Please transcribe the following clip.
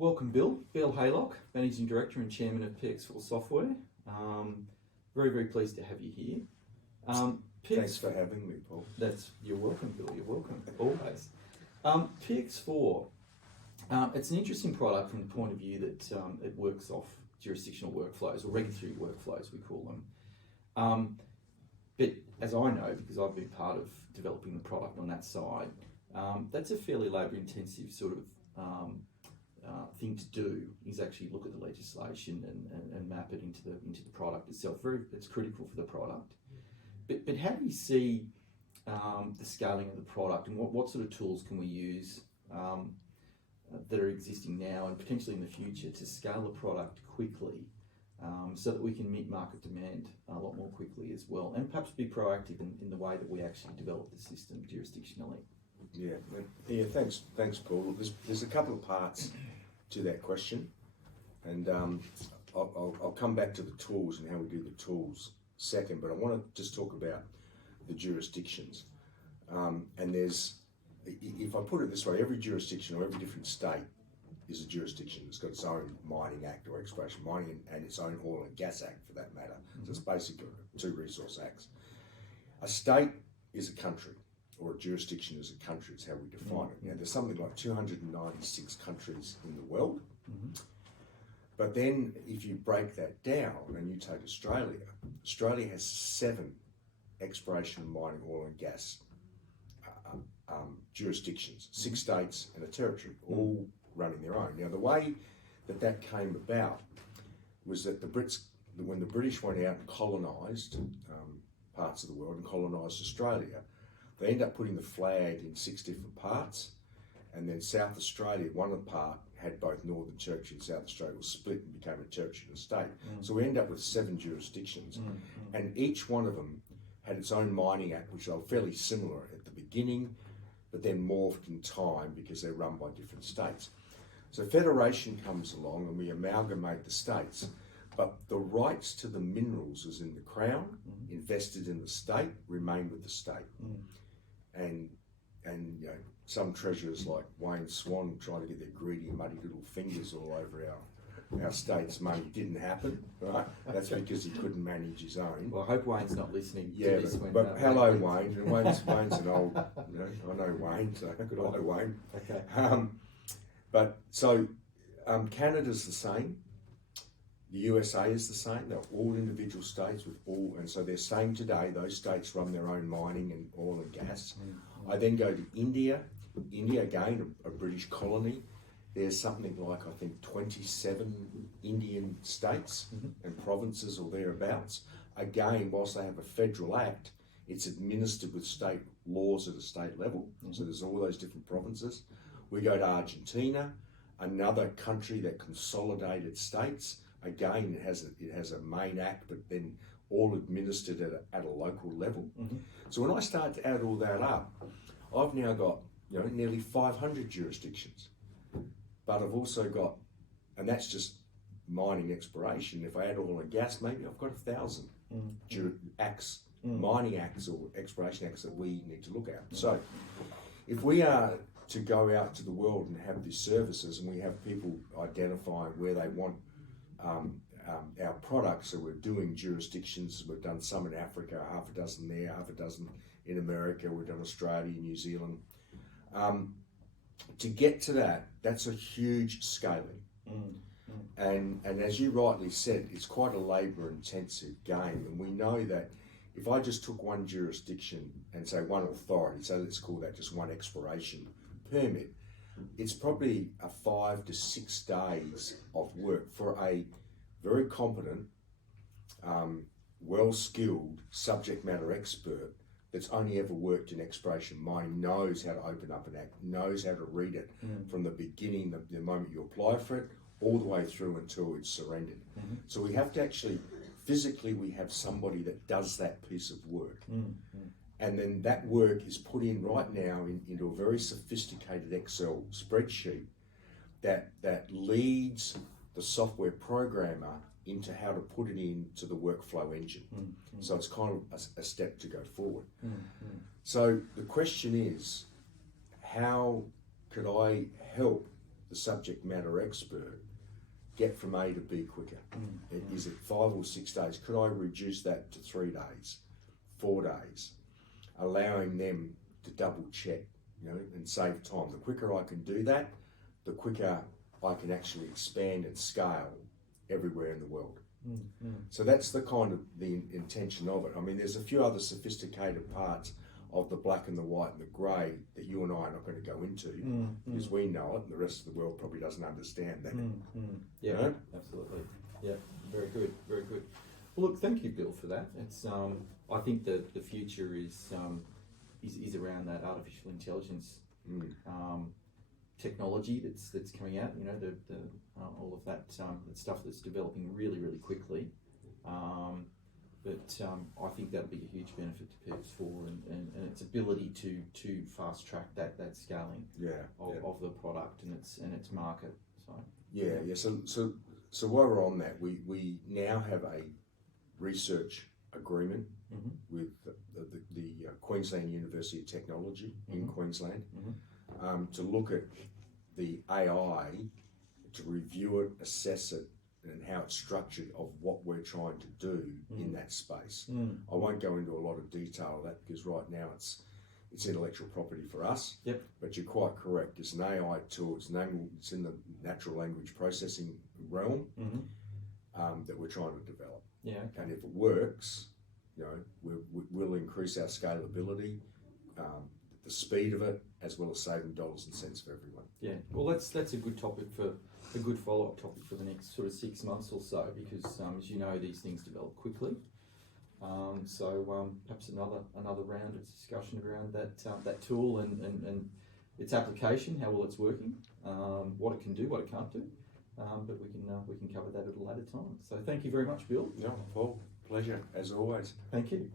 Welcome, Bill. Bill Haylock, Managing Director and Chairman of PX4's Software. Very pleased to have you here. Thanks for having me, Paul. You're welcome, Bill. You're welcome, always. PX4, it's an interesting product from the point of view that it works off jurisdictional workflows, or regulatory workflows, we call them. But as I know, because I've been part of developing the product on that side, that's a fairly labour-intensive sort of thing to do, is actually look at the legislation and map it into the product itself. It's critical for the product. But how do you see the scaling of the product, and what sort of tools can we use that are existing now and potentially in the future to scale the product quickly, so that we can meet market demand a lot more quickly as well, and perhaps be proactive in the way that we actually develop the system jurisdictionally? Yeah. Thanks, Paul. There's a couple of parts to that question, and I'll come back to the tools and how we do the tools second. But I want to just talk about the jurisdictions. And if I put it this way, every jurisdiction or every different state is a jurisdiction. It's got its own mining act or exploration mining, and its own oil and gas act for that matter. So it's basically two resource acts. A state is a country, or a jurisdiction is a country. It's how we define it. Now, there's something like 296 countries in the world. But then if you break that down and you take Australia has 7 exploration and mining, oil and gas jurisdictions, 6 states and a territory, all running their own. Now, the way that came about was that when the British went out and colonised parts of the world and colonised Australia, they end up putting the flag in 6 different parts, and then South Australia, one part had both Northern Territory and South Australia, was split and became a territory and a state. So we end up with 7 jurisdictions, and each one of them had its own mining act, which are fairly similar at the beginning, but then morphed in time because they're run by different states. So federation comes along and we amalgamate the states, but the rights to the minerals is in the Crown, invested in the state, remain with the state. And you know, some treasurers like Wayne Swan trying to get their greedy, muddy little fingers all over our state's money. Didn't happen, right? That's because he couldn't manage his own. Well, I hope Wayne's not listening to this. But hello, Wayne. And Wayne's an old, I know Wayne, so good on you, Wayne. Okay. But so Canada's the same. The USA is the same. They're all individual states with all, and so they're saying today those states run their own mining and oil and gas. I then go to India. India, again, a British colony. There's something like, I think, 27 Indian states and provinces or thereabouts. Again, whilst they have a federal act, it's administered with state laws at a state level. So there's all those different provinces. We go to Argentina, another country that consolidated states. Again, it has a main act, but then all administered at a local level. So when I start to add all that up, I've now got nearly 500 jurisdictions. But I've also got, and that's just mining exploration. If I add oil and gas, maybe I've got 1,000 acts, mining acts or exploration acts that we need to look at. So if we are to go out to the world and have these services, and we have people identify where they want our products, so we're doing jurisdictions, we've done some in Africa, half a dozen there, half a dozen in America, we've done Australia, New Zealand. To get to that's a huge scaling. And as you rightly said, it's quite a labour-intensive game, and we know that if I just took one jurisdiction and say one authority, so let's call that just one exploration permit, it's probably a 5 to 6 days of work for a very competent, well-skilled subject matter expert that's only ever worked in exploration mining, knows how to open up an act, knows how to read it from the beginning, the moment you apply for it, all the way through until it's surrendered. So we have to actually, physically, we have somebody that does that piece of work. And then that work is put in right now into a very sophisticated Excel spreadsheet that leads the software programmer into how to put it into the workflow engine. So it's kind of a step to go forward. So the question is, how could I help the subject matter expert, get from A to B quicker? Is it 5 or 6 days? Could I reduce that to 3 days, 4 days, allowing them to double check, and save time? The quicker I can do that, the quicker I can actually expand and scale everywhere in the world. So that's the kind of the intention of it. I mean, there's a few other sophisticated parts of the black and the white and the grey that you and I are not going to go into because we know it and the rest of the world probably doesn't understand that. Yeah, absolutely. Yeah, very good, very good. Well, look, thank you, Bill, for that. It's I think that the future is around that artificial intelligence technology that's coming out. All of that stuff that's developing really, really quickly. But I think that'll be a huge benefit to PX4 and its ability to fast track that scaling of the product and its market. So So while we're on that, we now have a research agreement with the Queensland University of Technology in Queensland to look at the AI, to review it, assess it, and how it's structured of what we're trying to do in that space. I won't go into a lot of detail of that because right now it's intellectual property for us. Yep. But you're quite correct. It's an AI tool. It's in the natural language processing realm that we're trying to develop. Yeah. Okay. And if it works, we'll increase our scalability, the speed of it, as well as saving dollars and cents for everyone. Yeah. Well, that's a good topic for a good follow-up topic for the next sort of 6 months or so, because as you know, these things develop quickly. So perhaps another round of discussion around that tool and its application, how well it's working, what it can do, what it can't do. But we can cover that at a later time. So thank you very much, Bill. No, Paul, pleasure as always. Thank you.